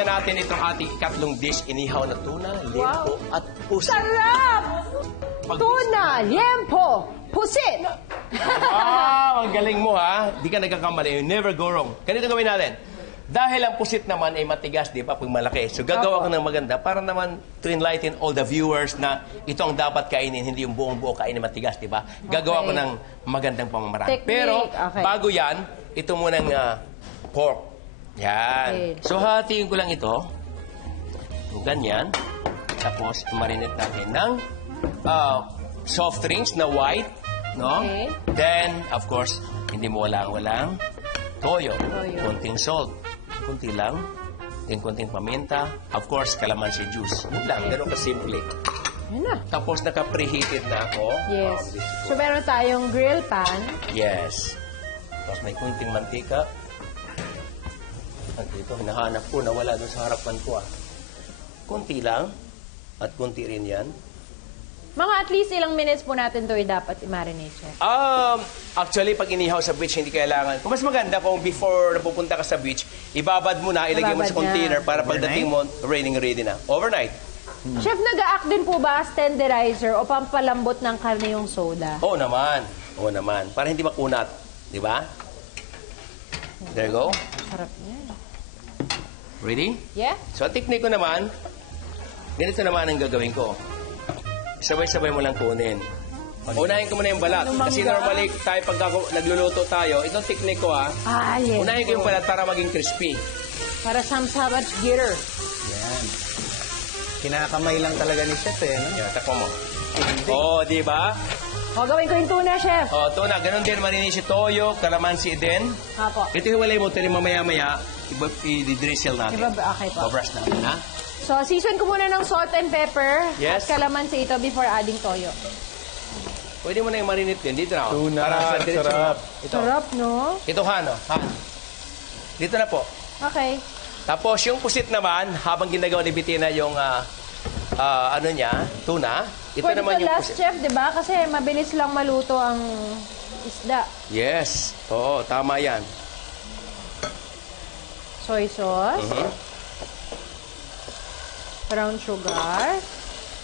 na natin itong ating ikatlong dish, inihaw na tuna, liempo, at pusit. Sarap! Tuna, liempo, pusit. Wow, ang galing mo ha. Di ka nagkakamali. You never go wrong. Ganito gawin natin. Dahil ang pusit naman ay matigas, di ba, pag malaki. So gagawa ko ng maganda para naman to enlighten all the viewers na ito ang dapat kainin, hindi yung buong-buo kainin matigas, di ba? Gagawa ko ng magandang pamamaraan. Technique. Pero Okay. bago yan, ito munang pork. Yan. Okay. So hatiin ko lang ito. Ganyan. Tapos marinate natin ng soft drinks na white. No? Okay. Then, of course, hindi mo walang toyo. Toyo. Konting salt. Kunti lang. Then, konting paminta. Of course, calamansi juice. Yun lang. Ganun kasimple. Yan na. Tapos, naka-preheated na ako. Yes. This is So, meron tayong grill pan. Yes. Tapos, may kunting mantika. At dito, hinahanap ko. Nawala doon sa harapan ko. Kunti lang. At kunti rin yan. Mga at least ilang minutes po natin ito dapat i-marinate, chef. Actually, pag inihaw sa beach, hindi kailangan. Kung mas maganda kung before napupunta ka sa beach, ibabad mo na, ilagay mo sa Ibabad na. container para pagdating mo, ready na. Overnight. Chef, nag-a-act din po ba as tenderizer o pampalambot ng karne yung soda? Oo naman. Oo naman. Para hindi makunat. Di ba? There you go. Sarap niya. Ready? Yeah? So, ang technique ko naman, ganito naman ang gagawin ko. Sabay-sabay mo lang kunin. Unahin ko muna yung balat. Kasi normally, tayo pag nagluluto tayo, itong technique ko Yes. unahin ko yung balat para maging crispy. Para samsabat gitter. Yan. Kinakamay lang talaga ni Chef eh. No? Yan, takpo mo. Di ba? O, gawin ko yung tuna, chef. Tuna, ganun din, marinis si toyo, calamansi din. Apo. Ito hiwalay mo, ito rin mamaya-maya, i-drizzle natin. Okay po. Babrush natin, ha? So, season ko muna ng salt and pepper Yes. at calamansi ito before adding toyo. Pwede mo na yung marinate din. Dito na ako. Tuna, diretso sarap. na. Ito. Sarap, no? Ito, Han. Dito na po. Okay. Tapos, yung pusit naman, habang ginagawa ni Bettina yung, tuna, ito Pwede naman to yung last, pusit. chef, di ba? Kasi mabilis lang maluto ang isda. Yes. Oo, tama yan. Soy sauce, Mhm. brown sugar,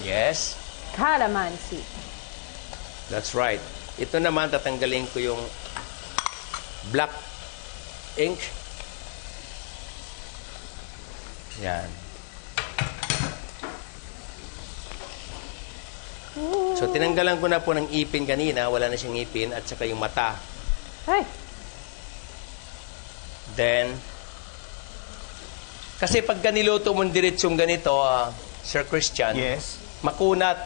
Yes. calamansi. That's right. Ito naman, tatanggalin ko yung black ink. Yan. So, tinanggalan ko na po ng ipin kanina. Wala na siyang ipin at saka yung mata. Ay, Then, kasi pag niluto mo diretsong ganito, Sir Christian, Yes. makunat.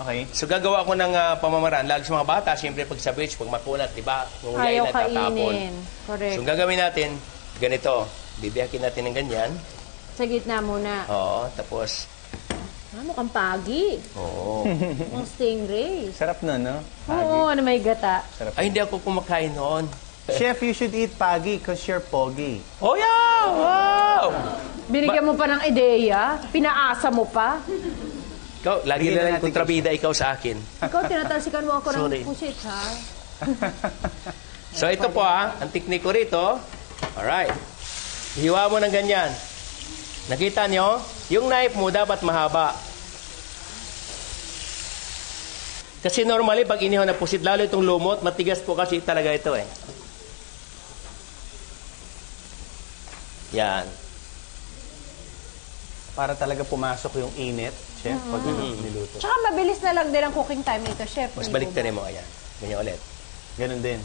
Okay. So, gagawa ko ng pamamaraan. Lalo sa mga bata, siyempre pag sa beach, pag makunat, di ba? Nguyain ayaw at tatapon. kainin. Correct. So, ang gagawin natin, ganito. Bibiyakin natin ng ganyan. Sa gitna muna. Oo, tapos, Mukhang pagi. oo. Mukhang stingray. Sarap na, no? Oo, ano may gata. Ay, hindi ako kumakain noon. Chef, you should eat pagi because you're pogi. Oh, yeah! Wow! Binigyan mo pa ng ideya, pinaasa mo pa. Ikaw, lagi Bigyan na lang natin kontrabida ikaw sa akin. Ikaw, tinatalsikan mo ako Sorry. ng pusit, ha? So, ito po ang teknik ko rito. Alright. Hiwa mo ng ganyan. Nakita nyo? Yung knife mo dapat mahaba. Kasi normally, pag inihaw na pusit, lalo itong lumot, matigas po kasi talaga ito eh. Yan. Para talaga pumasok yung init, Chef, pag niluto. Tsaka mabilis na lang din ang cooking time nito, chef. Mas Hindi balik po ba? rin mo. Ayan. Ganyan ulit. Ganun din.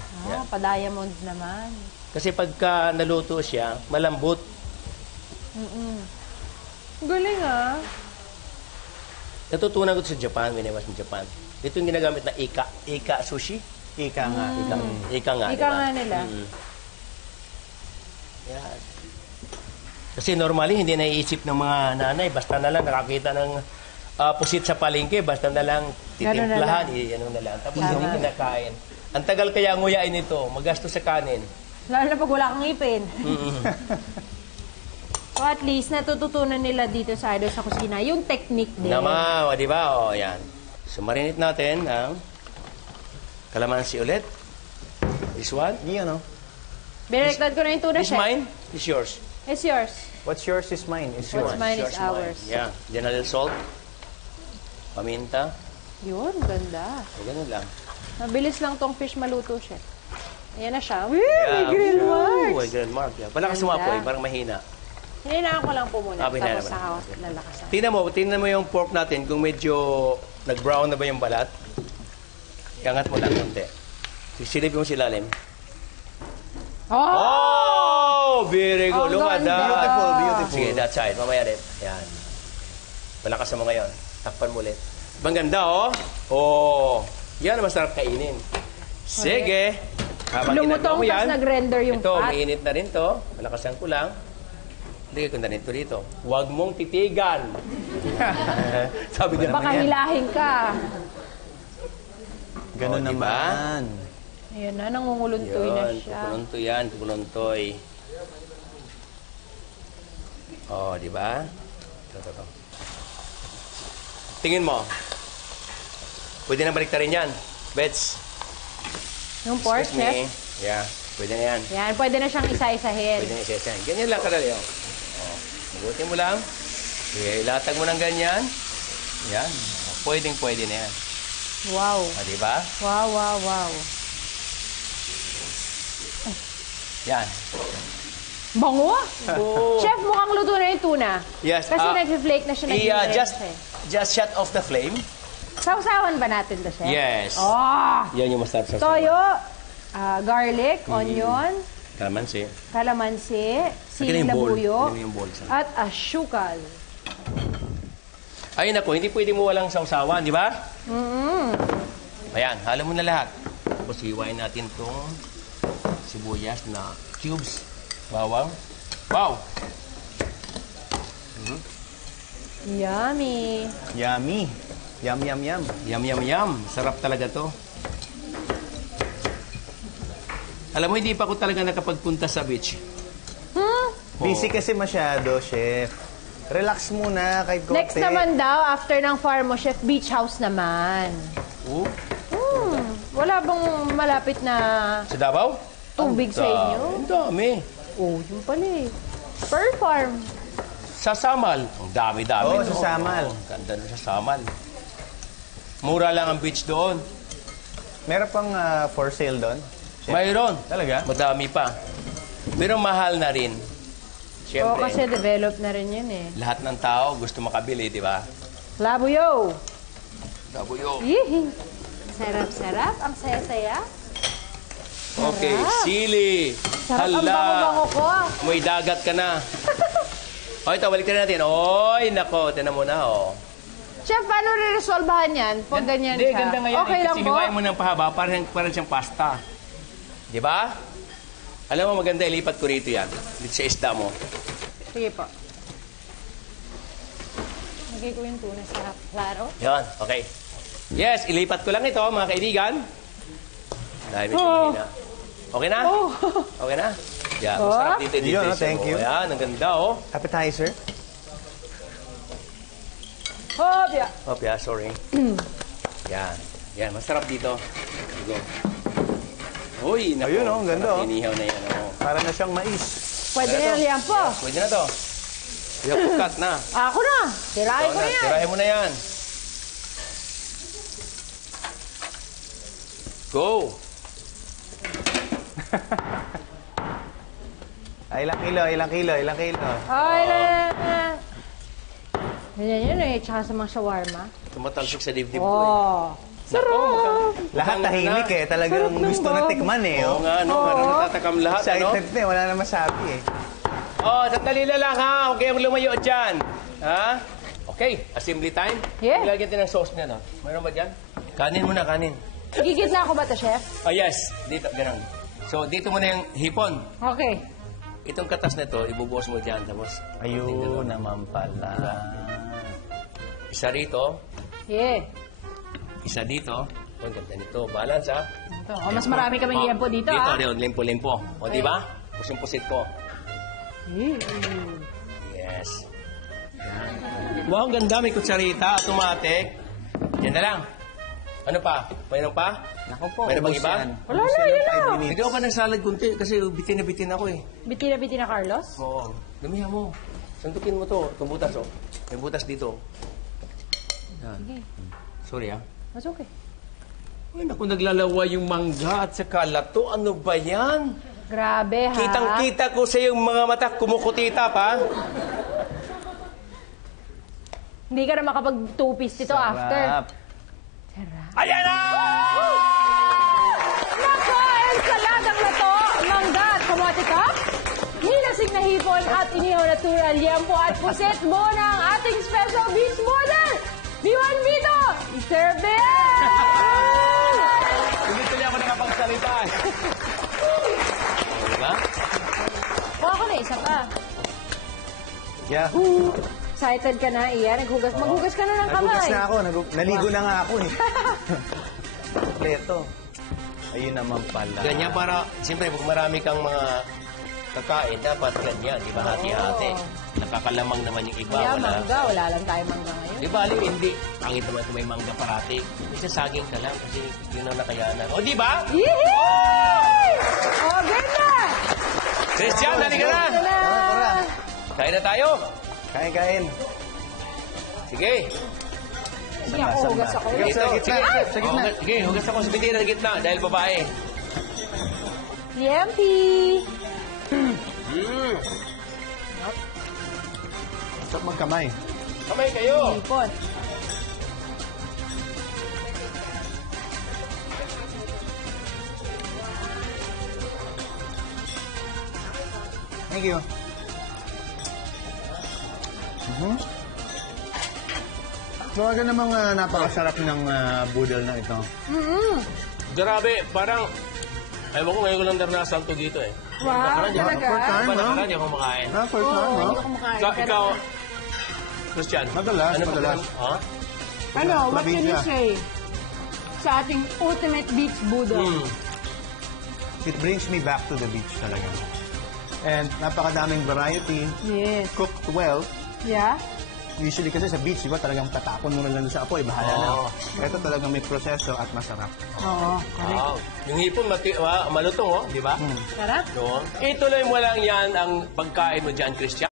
Pa-diamond naman. Kasi pagka naluto siya, malambot. Galing, ah. Natutunan ko ito sa Japan, when I was in Japan. Ito yung ginagamit na ika sushi. Ika nga. Ika nga, Ika nga nila. Yan. Kasi normally, hindi naiisip ng mga nanay. Basta na lang nakakita ng pusit sa palengke. Basta na lang titimplahan. Ano na lang. Tapos hindi kinakain. Ang tagal kaya nguyain ito. Magasto sa kanin. Lalo na pag wala kang ngipin. So at least, natututunan nila dito sa Idol sa Kusina yung technique din. Nama, di ba? O, yan. So, marinate natin ang kalamansi ulit. This one. Yun, no? Biniligtad ko na yung tuna, This chef. mine. This yours. It's yours. What's yours is mine. Is What's yours. mine is Yours, mine. ours. Yeah. Diyan a little salt. Paminta. Yun, ganda. So, ganun lang. Mabilis lang tong fish maluto, chef. Ayan na siya. Wee, may grill Oh, marks. may grill mark. Yeah. Palakas Ganda. mo apoy, parang mahina. Hininaan ko lang po muna. Ah, hinayaan Tapos mo. saka lalakasan. Tingnan mo yung pork natin kung medyo nag-brown na ba yung balat. Iangat mo lang konti. Sisilipin mo si lalim. Oh! Oh, very good. Ang Look at ganda. that. Beautiful, beautiful. Sige, that side. Mamaya rin. Yan. Palakas mo ngayon. Takpan mo ulit. Bang ganda, oh. Oh. Yan ang masarap kainin. Sige. Habang ginagawa Lumutong, mo tas nag-render yung ito, fat. mainit na rin to. Malakasan ko lang. Hindi ko na rin dito. Huwag mong titigan. Sabi niya Baka naman yan. hilahin ka. Ganun Oh, diba? naman. Ayan na, nangunguluntoy na Yun, siya. kukulunto yan, kukuluntoy. Oh, di ba? Ito. Tingin mo. Pwede na baliktarin yan. Bets. Yung pork, Excuse me. chef. Yeah, pwede na yan. Yan, pwede na siyang isa-isahin. Pwede na isa-isa. Ganyan lang kadali, oh. Oh, magutin mo lang. Okay, latag mo ng ganyan. Yan. Oh, pwedeng-pwede na yan. Wow. O, di ba? Wow, wow, wow. Yan. Bango? Oh. Chef, mukhang luto na yung tuna. Yes, Kasi ah, nag-flake na siya. naging just shut off the flame. Sausawan ba natin to, chef? Yes. Oh! Yan yung masarap sa Toyo, garlic, onion, Kalamansi. kalamansi, siling Akin na yung bowl. labuyo, Akin na yung bowl. at asyukal. Ayun ako, hindi pwede mo walang sausawan, di ba? Mm-mm. Ayan, halo mo na lahat. Tapos hiwain natin itong sibuyas na cubes. Bawang. Wow! Yummy. Yummy. Yum, yum, yum. Yum, yum, yum. Sarap talaga to. Alam mo, hindi pa ako talaga nakapagpunta sa beach. Hmm? Busy kasi masyado, chef. Relax muna kahit konti. Next naman daw, after ng farm mo, chef, beach house naman. Oh, Wala bang malapit na sa Davao? tubig sa inyo? Ang dami. Oh, yun pala eh. Pearl Farm. Sa Samal. Ang dami-dami. Oo, doon. sa Samal. Oo, ganda doon sa Samal. Mura lang ang beach doon. Meron pang for sale doon? Chef? Mayroon. Talaga? Madami pa. Pero mahal na rin. Oo, Siyempre, kasi develop na rin yun eh. lahat ng tao gusto makabili, di ba? Labuyo. Dabuyo. Yee. Sarap-sarap. Ang saya-saya. Okay, Sarap. sili. Sarap ang bango-bango ko. May dagat ka na. O, ito, balik natin. Oy, nako. Tinan mo na, oh. Chef, paano re-resolvahan yan? Pag ganyan Hindi, siya. ganda ngayon. Okay lang kasi po. hiwain mo ng pahaba, parang siyang pasta. Di ba? Alam mo, maganda, ilipat ko rito yan. Dito sa isda mo. Sige po. Lagay ko yung tuna sa plaro. Yan, okay. Yes, ilipat ko lang ito, mga kaibigan. Dahil medyo Oh. mahina. Okay na? Oh. Okay na? Yan, Oh. masarap dito. Yun, thank you. Yan, ang ganda, oh. Appetizer? Hop, yeah. Oh, yeah, sorry. Yan. Yan, masarap dito. Go. Uy, naku. Ayun, oh, ang ganda, Sarap, oh. inihaw na yan, oh. Para na siyang mais. Pwede na yan liyan po. Pwede na to. We have to cut na. Ako na. Tirahin ko na yan. Tirahin mo na yan. Go. Ilang kilo, ilang kilo, ilang kilo. Ay, na. Ganyan yun eh. Tsaka sa mga shawarma. Tumatalsik sa dibdib ko, Oh. Sarap! Lahat tahimik eh. Talagang Sarap ng gusto na bag. tikman eh. Oo Oh. nga, no? Parang natatakam lahat, ano? Excited na eh. Wala na masabi eh. Oh, sandali na lang, ha? Huwag kayong lumayo dyan. Ha? Okay, assembly time. Yeah. Ilagyan din ng sauce niya, no? Mayroon ba dyan? Kanin muna, kanin. Gigit na ako ba to, chef? Oh, yes. Dito, ganun. So, dito muna yung hipon. Okay. Itong katas na to, ibubuhos mo dyan. Tapos, Ayun naman pala. isa rito, Yeah. isa dito. Ang ganda nito. Balance, ha? Ito. Oh, mas marami kami Oh, liempo dito, ah. Dito, limpo-limpo. O, di ba? Pusin-pusit ko. Yeah. Yes. Wow, ang ganda. May kutsarita, automatic. Yan na lang. Ano pa? Mayroon pa? Naku po, Mayroon bang ubos iba? yan. Wala Ubos na, yan ng yun 5 na. minutes. Hindi ako pa nagsalad kunti kasi bitin na bitin ako eh. Bitina na, Carlos? Oo. Damihan mo. Sandukin mo to. Itong butas, oh. May butas dito. Yan. Sige. Sorry, ah. Mas okay. Ay, naku, naglalawa yung mangga at saka lato. Ano ba yan? Grabe, ha? Kitang-kita ko sa yung mga mata kumukutita pa. Hindi ka na makapag-two-piece dito after. Sarap. Sarap. Ayan na! Nako, ensaladang lato, mangga at kamote ka? Hinasig na hipon at inihaw na tural, yempo at puset mo ng ating special beach model! B1 Vito! I-serve it! Hindi tuloy ako nakapagsalita. Diba? O ako na, isa pa. Yeah. Excited ka na, Ian? Maghugas ka na ng kamay. Nagugas na ako. Naligo na nga ako eh. Kompleto. Ayun naman pala. Ganyan para, siyempre, pag marami kang mga kakain, dapat ganyan, di ba? Hati-hati. Nakakalamang naman yung iba. Kaya Wala. mangga, wala lang tayo mangga ngayon. Di ba, aling hindi. Pangit naman kung may mangga parati. Kasi saging ka lang kasi yun ang nakayanan. O, di ba? Yee! Oh, ganda! Christian, dali ka na! Tara. Kain na tayo. Kain. Sige. Sige, ako hugas ako. Sige, sa gitna. Sige. Sa gitna. Sige, hugas ako sa bitira sa gitna dahil babae. Yempi! Stop magkamay. Kamay kayo. Hipon. Thank you. Talaga namang napakasarap ng boodle na ito. Grabe, parang... Ewan ko, ngayon ko lang naranasan to dito eh. Wow, Nakaraan, talaga? First time, Diba no? nakaraan yung kumakain? First time, Oo, no? hindi ko kumakain. Ikaw, Christian. Madalas. Ha? Ano, what can you Probinsya. say sa ating ultimate beach boodle? It brings me back to the beach talaga. And napakadaming variety. Yes. Cooked well. Yeah? Usually kasi sa beach, diba, talagang tatapon mo na lang sa apoy, bahala na. Oo. Ito talagang may proseso at masarap. Oo. Wow. Yung hipon, malutong, oh, di ba? Sarap? No? Ituloy mo lang yan ang pagkain mo dyan, Christian.